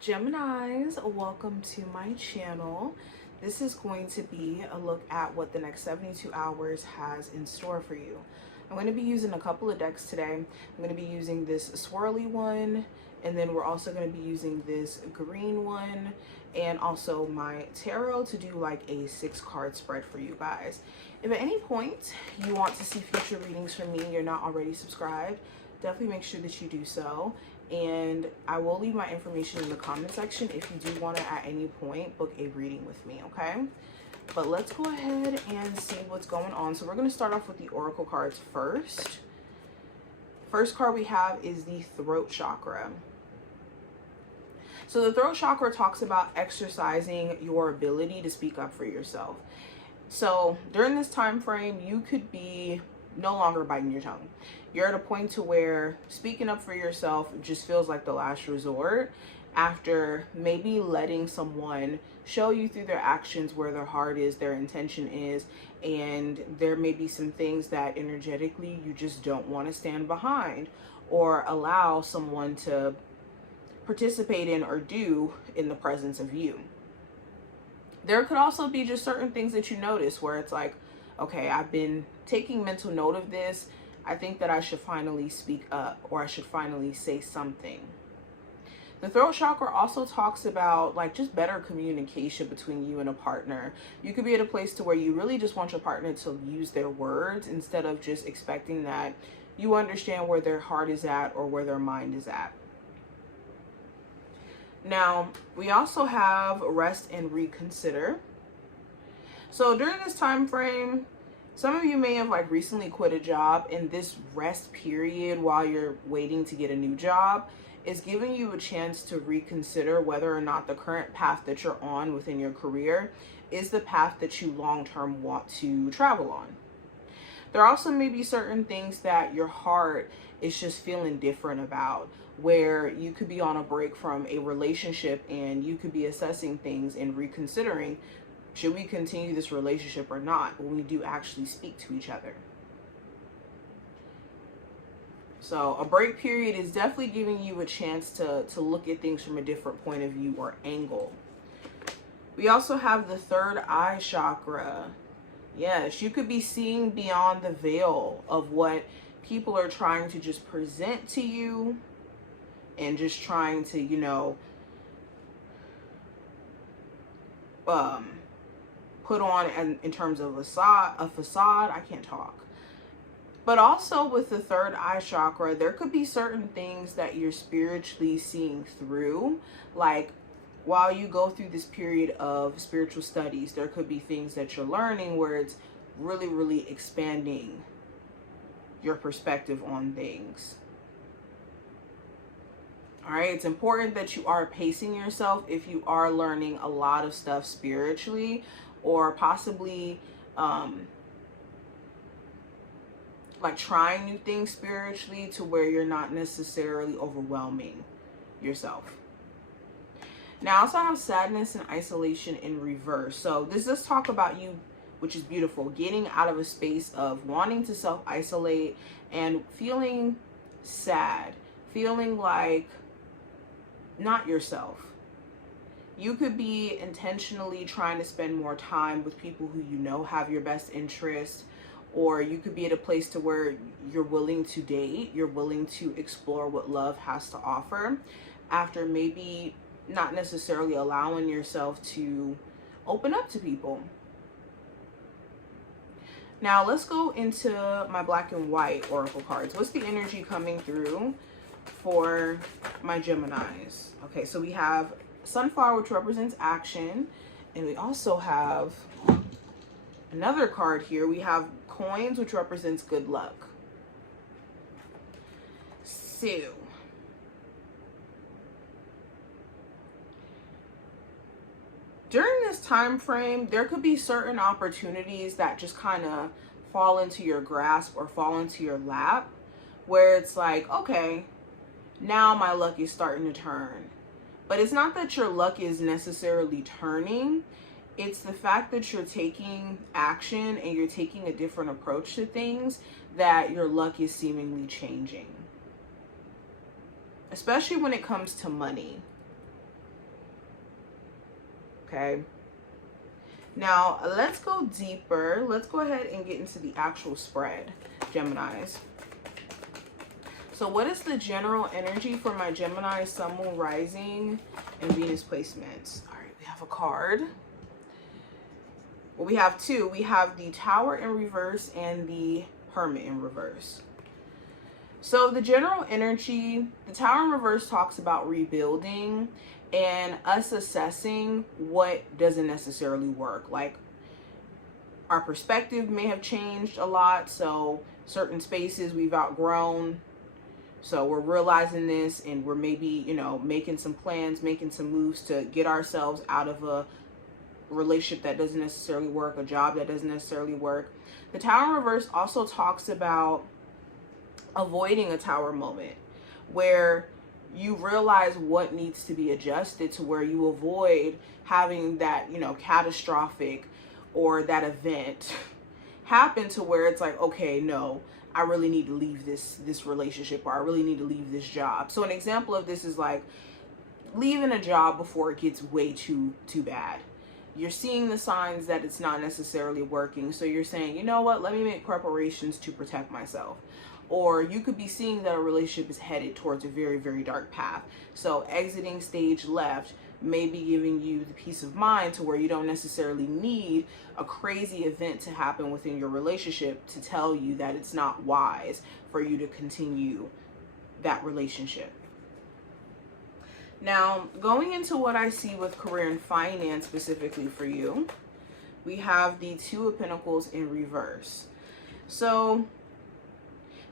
Geminis, welcome to my channel. This is going to be a look at what the next 72 hours has in store for you. I'm going to be using a couple of decks today. I'm going to be using this swirly one, and then we're also going to be using this green one, and also my tarot to do like a 6-card spread for you guys. If at any point you want to see future readings from me, you're not already subscribed, definitely make sure that you do so. And I will leave my information in the comment section if you do want to at any point book a reading with me, okay? But let's go ahead and see what's going on. So we're going to start off with the oracle cards first. First card we have is the throat chakra. So the throat chakra talks about exercising your ability to speak up for yourself. So during this time frame, you could be no longer biting your tongue. You're at a point to where speaking up for yourself just feels like the last resort after maybe letting someone show you through their actions where their heart is, their intention is, and there may be some things that energetically you just don't want to stand behind or allow someone to participate in or do in the presence of you. There could also be just certain things that you notice where it's like, okay, I've been taking mental note of this. I think that I should finally speak up, or I should finally say something. The throat chakra also talks about like just better communication between you and a partner. You could be at a place to where you really just want your partner to use their words instead of just expecting that you understand where their heart is at or where their mind is at. Now, we also have rest and reconsider. So during this time frame, some of you may have like recently quit a job, and this rest period while you're waiting to get a new job is giving you a chance to reconsider whether or not the current path that you're on within your career is the path that you long-term want to travel on. There also may be certain things that your heart is just feeling different about, where you could be on a break from a relationship and you could be assessing things and reconsidering, should we continue this relationship or not when we do actually speak to each other? So a break period is definitely giving you a chance to look at things from a different point of view or angle. We also have the third eye chakra. Yes, you could be seeing beyond the veil of what people are trying to just present to you and just trying to, you know, put on in terms of a facade. I can't talk. But also with the third eye chakra, there could be certain things that you're spiritually seeing through. Like while you go through this period of spiritual studies, there could be things that you're learning where it's really, really expanding your perspective on things. All right, it's important that you are pacing yourself if you are learning a lot of stuff spiritually, or possibly like trying new things spiritually to where you're not necessarily overwhelming yourself. Now, I also have sadness and isolation in reverse. So this does talk about you, which is beautiful, getting out of a space of wanting to self-isolate and feeling sad, feeling like not yourself. You could be intentionally trying to spend more time with people who you know have your best interest, or you could be at a place to where you're willing to date, you're willing to explore what love has to offer after maybe not necessarily allowing yourself to open up to people. Now let's go into my black and white oracle cards. What's the energy coming through for my Geminis? Okay, so we have sunflower, which represents action, and we also have another card here. We have coins, which represents good luck. So during this time frame, there could be certain opportunities that just kind of fall into your grasp or fall into your lap, where it's like, okay, now my luck is starting to turn. But it's not that your luck is necessarily turning. It's the fact that you're taking action and you're taking a different approach to things that your luck is seemingly changing. Especially when it comes to money. okay? Now, let's go deeper. Let's go ahead and get into the actual spread, Geminis. So what is the general energy for my Gemini, Sun, Moon, Rising, and Venus placements? All right, we have a card. Well, we have two. We have the Tower in reverse and the Hermit in reverse. So the general energy, the Tower in reverse talks about rebuilding and us assessing what doesn't necessarily work. Like, our perspective may have changed a lot, so certain spaces we've outgrown. So we're realizing this, and we're maybe, you know, making some plans, making some moves to get ourselves out of a relationship that doesn't necessarily work, a job that doesn't necessarily work. The Tower in reverse also talks about avoiding a tower moment where you realize what needs to be adjusted to where you avoid having that, you know, catastrophic or that event happen to where it's like, okay, no, I really need to leave this relationship, or I really need to leave this job. So an example of this is like leaving a job before it gets way too bad. You're seeing the signs that it's not necessarily working. So you're saying, you know what, let me make preparations to protect myself. Or you could be seeing that a relationship is headed towards a very, very dark path. So exiting stage left may be giving you the peace of mind to where you don't necessarily need a crazy event to happen within your relationship to tell you that it's not wise for you to continue that relationship. Now, going into what I see with career and finance specifically for you, we have the Two of Pentacles in reverse. So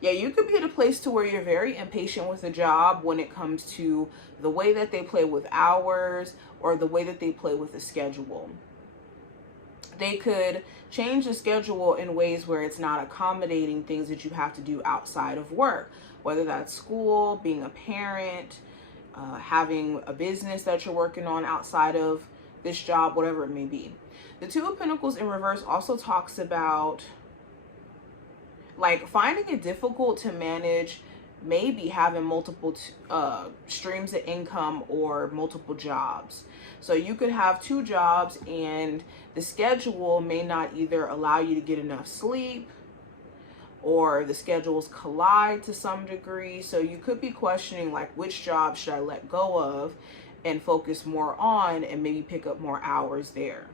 yeah, you could be at a place to where you're very impatient with a job when it comes to the way that they play with hours or the way that they play with the schedule. They could change the schedule in ways where it's not accommodating things that you have to do outside of work, whether that's school, being a parent, having a business that you're working on outside of this job, whatever it may be. The Two of Pentacles in reverse also talks about like finding it difficult to manage maybe having multiple streams of income or multiple jobs. So you could have two jobs and the schedule may not either allow you to get enough sleep, or the schedules collide to some degree. So you could be questioning like, which job should I let go of and focus more on and maybe pick up more hours there.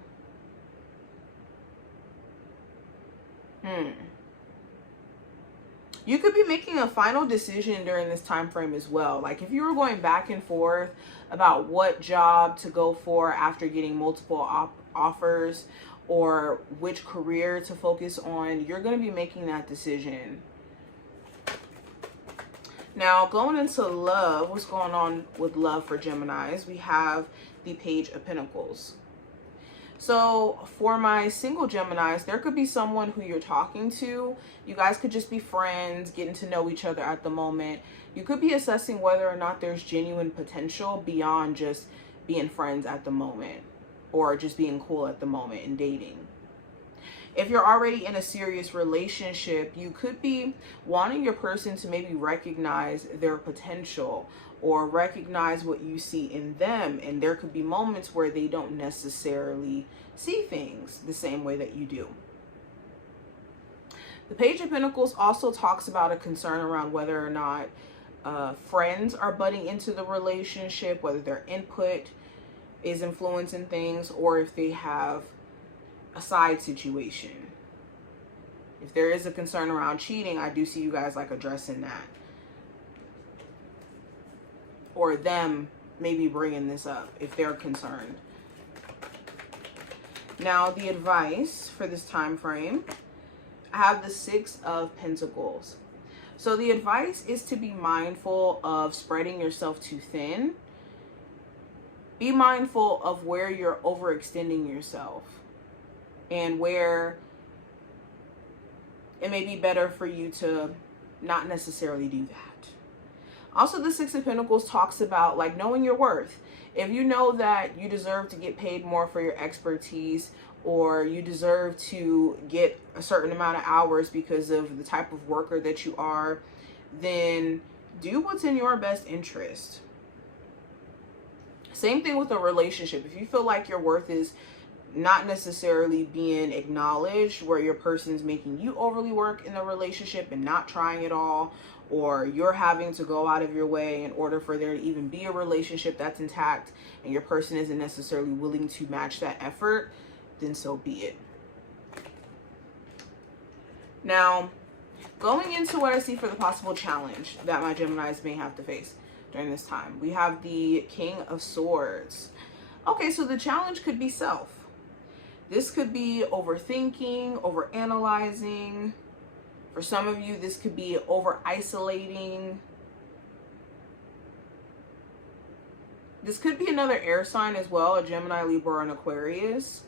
You could be making a final decision during this time frame as well. Like if you were going back and forth about what job to go for after getting multiple offers, or which career to focus on, you're going to be making that decision. Now, going into love, what's going on with love for Geminis? We have the Page of Pentacles. So for my single Geminis, there could be someone who you're talking to. You guys could just be friends, getting to know each other at the moment. You could be assessing whether or not there's genuine potential beyond just being friends at the moment, or just being cool at the moment and dating. If you're already in a serious relationship, you could be wanting your person to maybe recognize their potential or recognize what you see in them. And there could be moments where they don't necessarily see things the same way that you do. The Page of Pentacles also talks about a concern around whether or not friends are butting into the relationship, whether their input is influencing things, or if they have a side situation. If there is a concern around cheating, I do see you guys like addressing that, or them maybe bringing this up if they're concerned. Now, the advice for this time frame, I have the Six of Pentacles. So the advice is to be mindful of spreading yourself too thin. Be mindful of where you're overextending yourself and where it may be better for you to not necessarily do that. Also, the Six of Pentacles talks about like knowing your worth. If you know that you deserve to get paid more for your expertise, or you deserve to get a certain amount of hours because of the type of worker that you are, then do what's in your best interest. Same thing with a relationship. If you feel like your worth is not necessarily being acknowledged, where your person's making you overly work in the relationship and not trying at all, or you're having to go out of your way in order for there to even be a relationship that's intact, and your person isn't necessarily willing to match that effort, then so be it. Now, going into what I see for the possible challenge that my Geminis may have to face during this time, we have the King of Swords. Okay, so the challenge could be self. This could be overthinking, overanalyzing. For some of you, this could be over-isolating. This could be another air sign as well, a Gemini, Libra, or an Aquarius.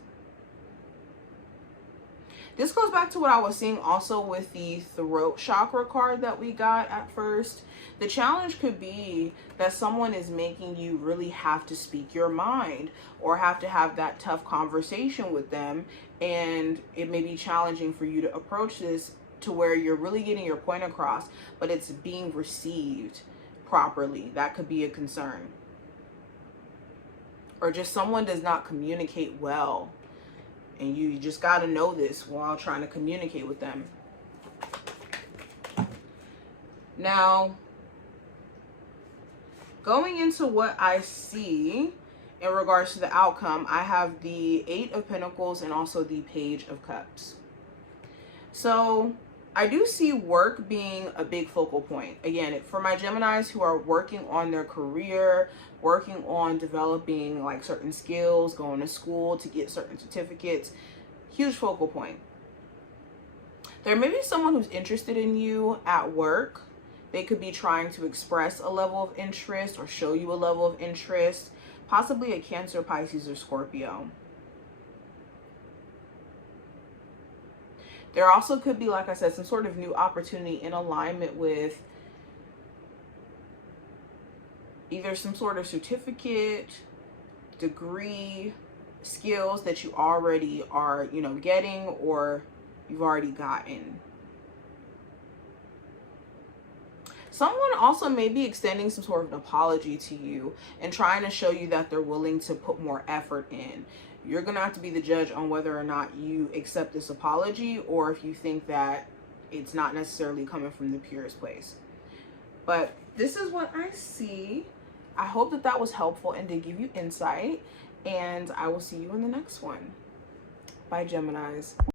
This goes back to what I was seeing also with the throat chakra card that we got at first. The challenge could be that someone is making you really have to speak your mind or have to have that tough conversation with them. And it may be challenging for you to approach this to where you're really getting your point across, but it's being received properly. That could be a concern. Or just someone does not communicate well, and you just got to know this while trying to communicate with them. Now, going into what I see in regards to the outcome, I have the Eight of Pentacles and also the Page of Cups. So I do see work being a big focal point. Again, for my Geminis who are working on their career, working on developing like certain skills, going to school to get certain certificates, huge focal point. There may be someone who's interested in you at work. They could be trying to express a level of interest or show you a level of interest, possibly a Cancer, Pisces, or Scorpio. There also could be, like I said, some sort of new opportunity in alignment with either some sort of certificate, degree, skills that you already are, getting or you've already gotten. Someone also may be extending some sort of an apology to you and trying to show you that they're willing to put more effort in. You're going to have to be the judge on whether or not you accept this apology or if you think that it's not necessarily coming from the purest place. But this is what I see. I hope that that was helpful and did give you insight. And I will see you in the next one. Bye, Geminis.